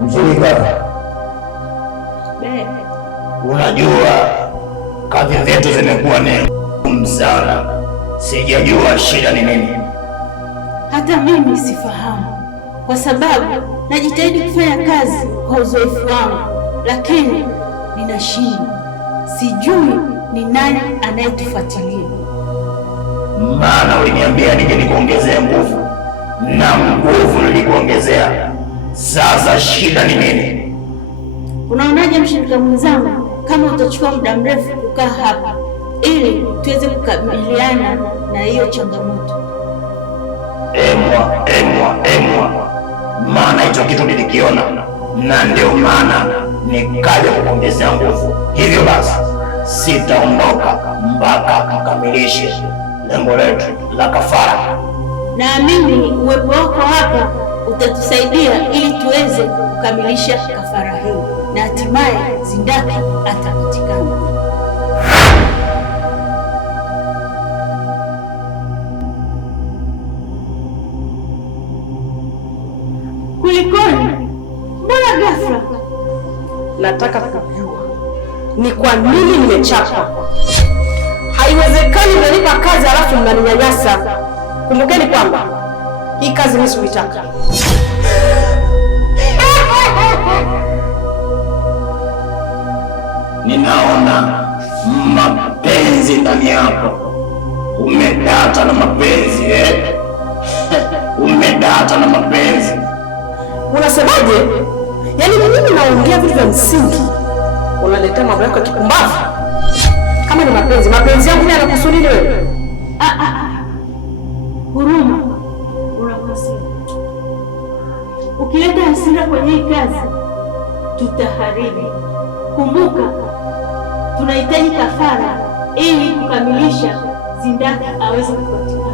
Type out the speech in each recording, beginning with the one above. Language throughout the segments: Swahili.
Mshirika, unajua kazi zetu zimekuwa ni ngumu sana. Sijajua shida ni nini. Hata mimi sifahamu, kwa sababu najitahidi kufanya kazi kwa uzoefu wangu, lakini ninashindwa. Sijui ni nani anayetufuatilia. Maana uliniambia nije nikuongezea nguvu, na nguvu nilikuongezea. Sasa shida ni nini? Unaonaje mshirika mwenzangu, kama utachukua muda mrefu kukaa hapa ili tuweze kukabiliana na hiyo changamoto? Emwa, maana hicho kitu nilikiona, na ndio maana nikaja kukuongezea nguvu. Hivyo basi sitaondoka mpaka mkamilishe lengo letu la kafara. Naamini uwepo wako hapa utatusaidia ili tuweze kukamilisha kafara hii na hatimaye Zindaki atapatikana. Kulikoni? Mbona ghafla? Nataka kujua ni kwa nini nimechapa. Haiwezekani mnanipa kazi alafu mnaninyanyasa. Kumbukeni kwamba hii kazi mimi sikuitaka. Ninaona mapenzi ndani yako. Umedata na mapenzi Umedata na mapenzi. Unasemaje? Yaani mimi naongea vitu vya msingi, unaletea mambo yako ya kipumbavu. Kama ni mapenzi yangu mimi yanakuhusu nini wewe? Huruma, unakosea. Ukileta hasira kwenye hii kazi tutaharibu. Kumbuka, tunahitaji kafara ili kukamilisha Zindaki aweze kupatikana.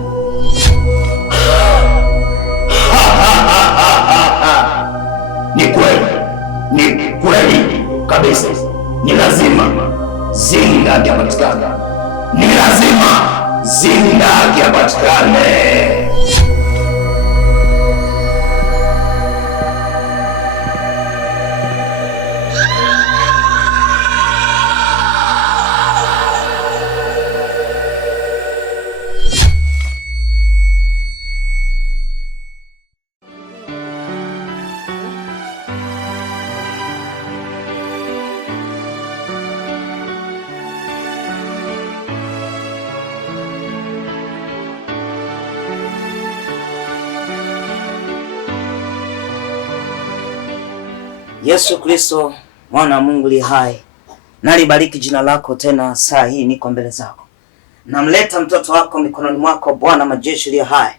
Ni kweli kabisa. Ni lazima Zindaki apatikane. Ni lazima Zindaki apatikane. Yesu Kristo, mwana wa Mungu li hai, nalibariki jina lako tena. Saa hii niko mbele zako, namleta mtoto wako mikononi mwako, Bwana majeshi li hai,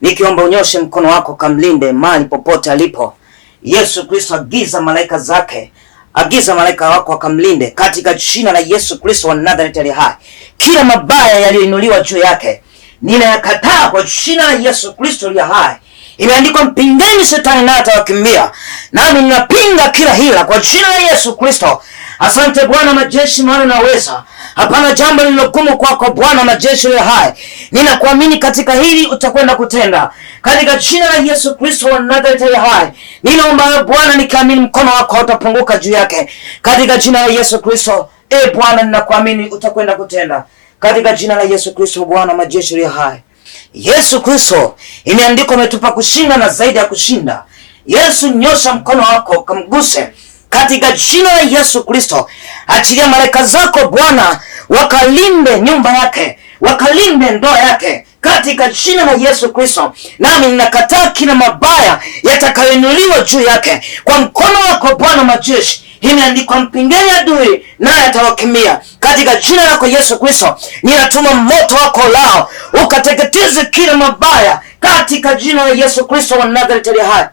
nikiomba unyoshe mkono wako kamlinde mahali popote alipo. Yesu Kristo, agiza malaika zake, agiza malaika wako akamlinde katika jina la Yesu Kristo wa Nazareti ali hai. Kila mabaya yaliyoinuliwa juu yake ninayakataa kwa jina la Yesu Kristo ali hai. Imeandikwa, mpingeni shetani naye atawakimbia. Nami ninapinga kila hila kwa jina la Yesu Kristo. Asante Bwana majeshi, maana unaweza. Hapana jambo lililogumu kwako Bwana majeshi aliye hai. Ninakuamini katika hili utakwenda kutenda. Katika jina la Yesu Kristo wa Nazareti aliye hai. Ninaomba Bwana nikiamini mkono wako utapunguka juu yake. Katika jina la Yesu Kristo, Bwana ninakuamini utakwenda kutenda. Katika jina la Yesu Kristo Bwana majeshi aliye hai. Yesu Kristo, imeandikwa umetupa kushinda na zaidi ya kushinda. Yesu, nyosha mkono wako kamguse katika jina la Yesu Kristo. Achilia malaika zako Bwana wakalinde nyumba yake, wakalinde ndoa yake katika jina la Yesu Kristo. Nami ninakataa kila mabaya yatakayoinuliwa juu yake kwa mkono wako Bwana majeshi. Imeandikwa, mpingeni adui naye atawakimbia. Katika jina lako Yesu Kristo, ninatuma moto wako lao ukateketeze kila mabaya katika jina la Yesu Kristo wa Nazareti aliye hai.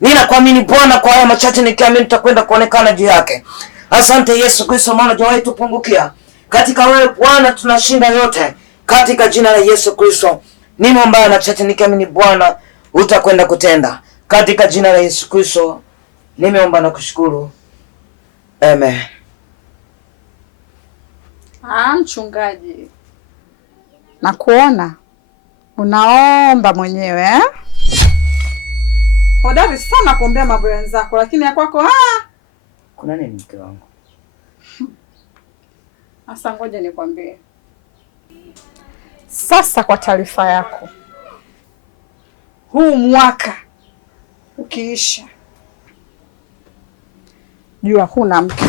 Ninakuamini Bwana, kwa haya machache nikiamini tutakwenda kuonekana juu yake. Asante Yesu Kristo, maana hujawahi tupungukia. Katika wewe Bwana tunashinda yote. Katika jina la Yesu Kristo nimeomba na chache nikiamini Bwana utakwenda kutenda. Katika jina la Yesu Kristo nimeomba na kushukuru. Amen. Mchungaji, nakuona unaomba mwenyewe eh? Hodari sana kuombea mambo ya wenzako, lakini ya kwako Kuna nini mke wangu? Asa ngoja nikwambie. Sasa kwa taarifa yako, huu mwaka ukiisha, jua huna mke.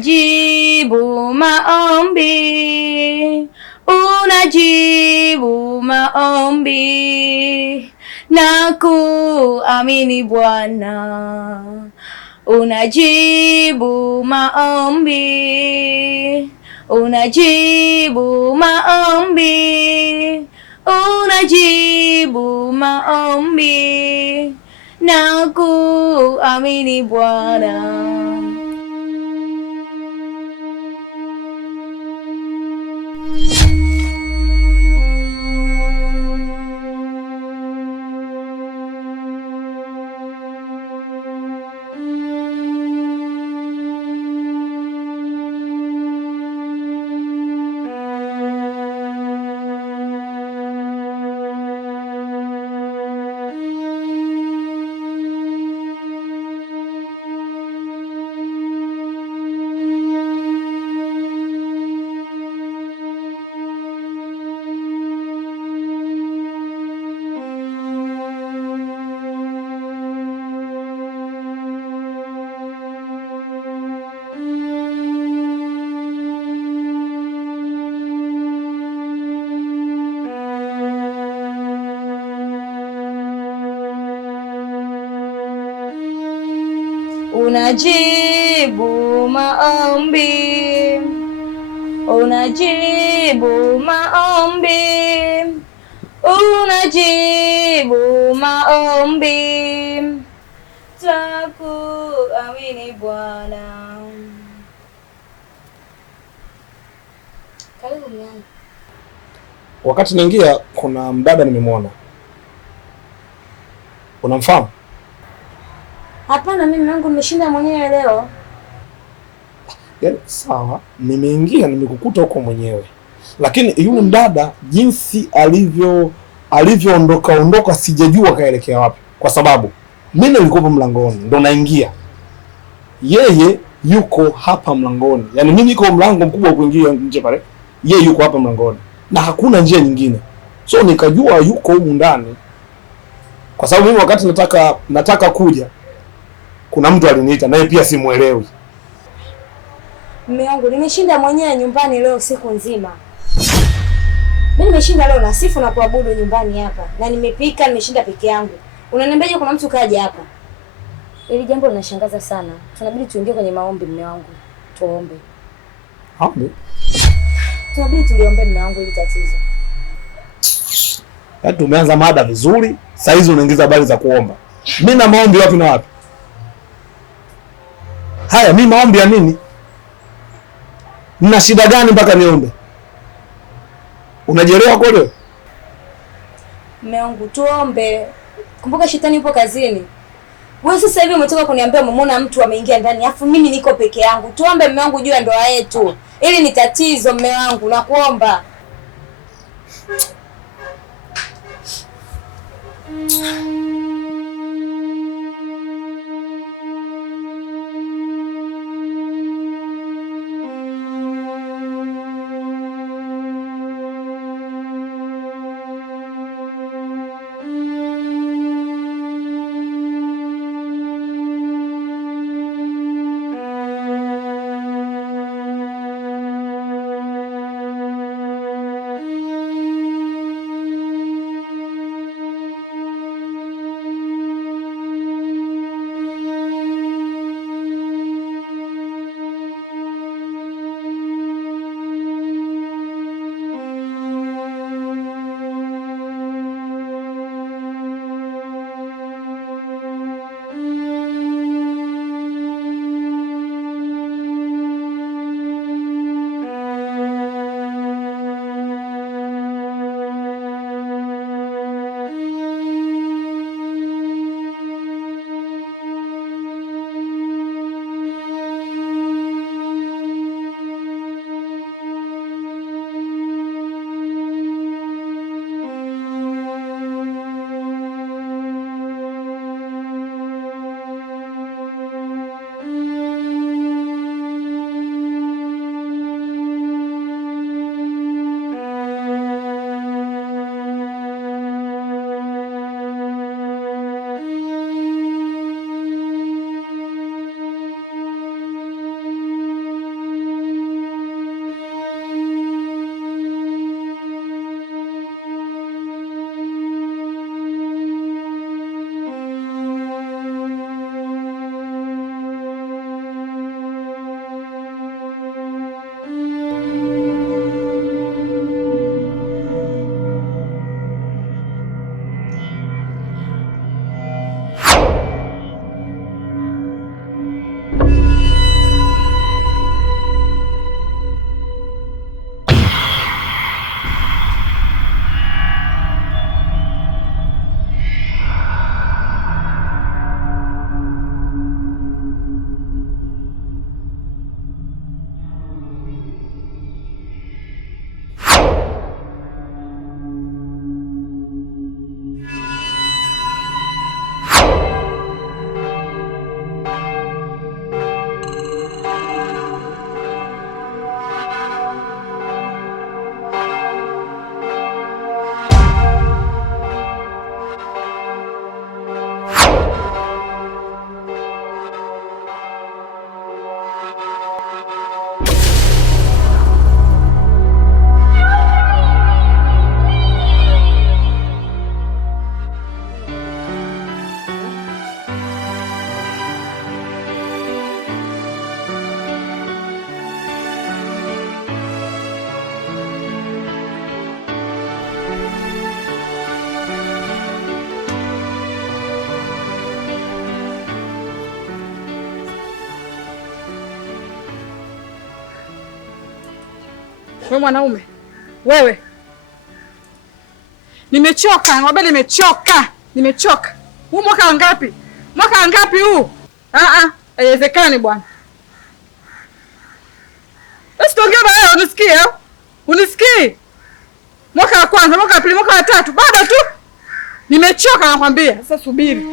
Unajibu maombi, unajibu maombi, na kuamini Bwana. Unajibu maombi, unajibu maombi, unajibu maombi, na kuamini Bwana. Unajibu maombi, unajibu maombi, unajibu maombi, twakuamini Bwana. Karibu mwanangu. Wakati naingia kuna mdada nimemwona. Unamfahamu? Hapana, mimi mwanangu nimeshinda mwenyewe leo. Yaani sawa, nimeingia nimekukuta huko mwenyewe. Lakini yule mdada jinsi alivyoondoka sijajua kaelekea wapi. Kwa sababu mimi nilikuwa mlangoni ndo naingia. Yeye yuko hapa mlangoni. Yaani mimi niko mlango mkubwa kuingia nje pale. Yeye yuko hapa mlangoni. Na hakuna njia nyingine. So nikajua yuko huko ndani. Kwa sababu mimi wakati nataka kuja kuna mtu aliniita naye pia simuelewi. Mume wangu nimeshinda mwenyewe nyumbani leo siku nzima. Mimi nimeshinda leo na sifu na kuabudu nyumbani hapa. Na nimepika nimeshinda peke yangu. Unaniambiaje kuna mtu kaja hapa? Ili jambo linashangaza sana. Tunabidi tuingie kwenye maombi mume wangu. Tuombe. Ombi? Tunabidi tuliombe mume wangu ili tatizo. Yaani tumeanza mada vizuri, saa hizi unaingiza habari za kuomba. Mimi na maombi wapi na wapi? Haya, mimi maombi ya nini? Nina shida gani mpaka niombe? Unajielewa kweli? Mume wangu tuombe. Kumbuka shetani yupo kazini. Wewe sasa hivi umetoka kuniambia umemwona mtu ameingia ndani, afu mimi niko peke yangu. Tuombe mume wangu juu ya ndoa yetu. Ili ni tatizo mume wangu, nakuomba. Wewe mwanaume, wewe. Nimechoka, nakwambia nimechoka. Nimechoka. Huu mwaka wangapi? Mwaka wangapi huu? Haiwezekani bwana. Basi tuongee baya, unisikie? Unisikii? Mwaka wa kwanza, mwaka wa pili, mwaka wa tatu, bado tu. Nimechoka nakwambia. Sasa subiri.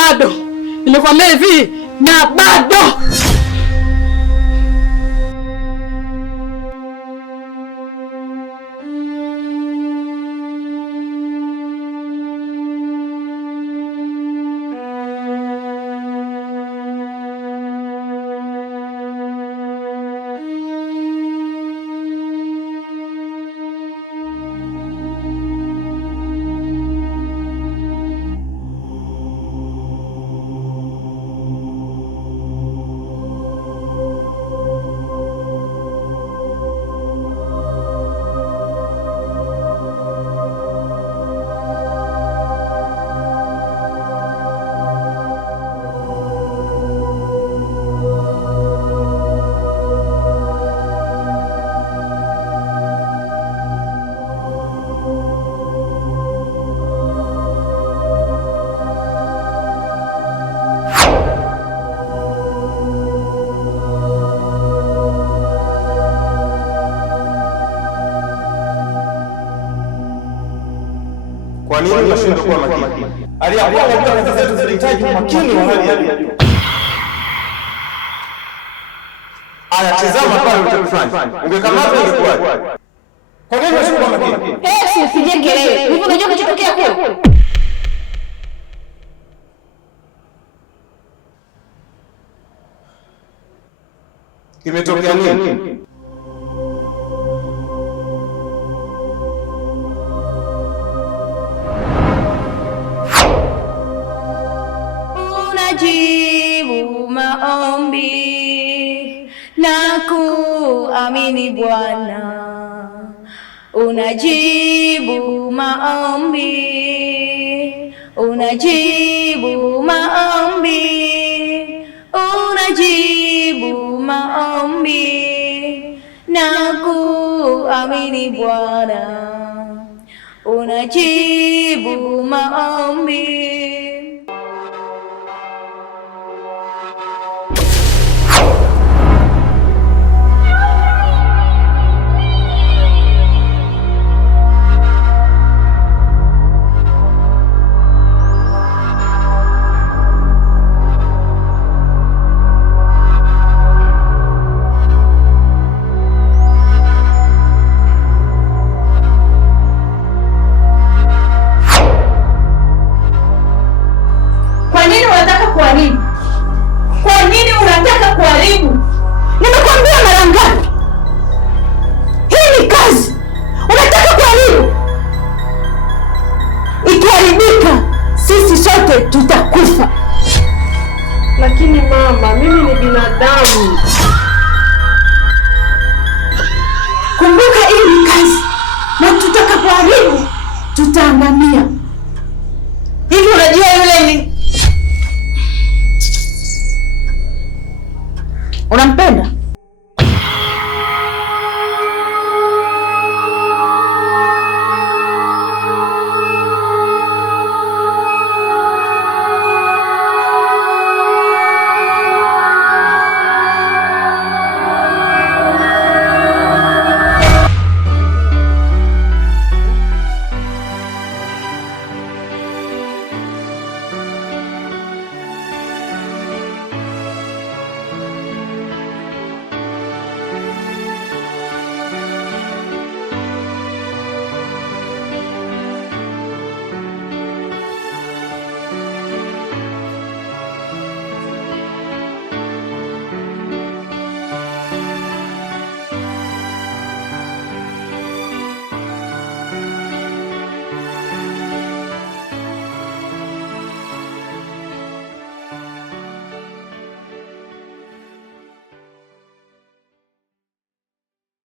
bado nimekwambia hivi, na bado Kwa nini unashindwa kuwa makini? Aliyakuwa katika kazi zetu zinahitaji umakini wa hali ya juu. Anatazama pale unachofanya. Ungekamata ingekuwaje? Kwa nini unashindwa kuwa makini? Usipige kelele. Hivi unajua kinachotokea kule? Kimetokea nini? Unajibu maombi na kuamini Bwana. Unajibu maombi, unajibu maombi, unajibu maombi na kuamini Bwana. Unajibu maombi. Kwa nini unataka kuharibu? Nimekwambia mara ngapi? Hii ni kazi. Unataka kuharibu? Ikiharibika, sisi sote tutakufa. Lakini mama, mimi ni binadamu. Kumbuka hii ni kazi. Na tutakapoharibu, tutaangamia.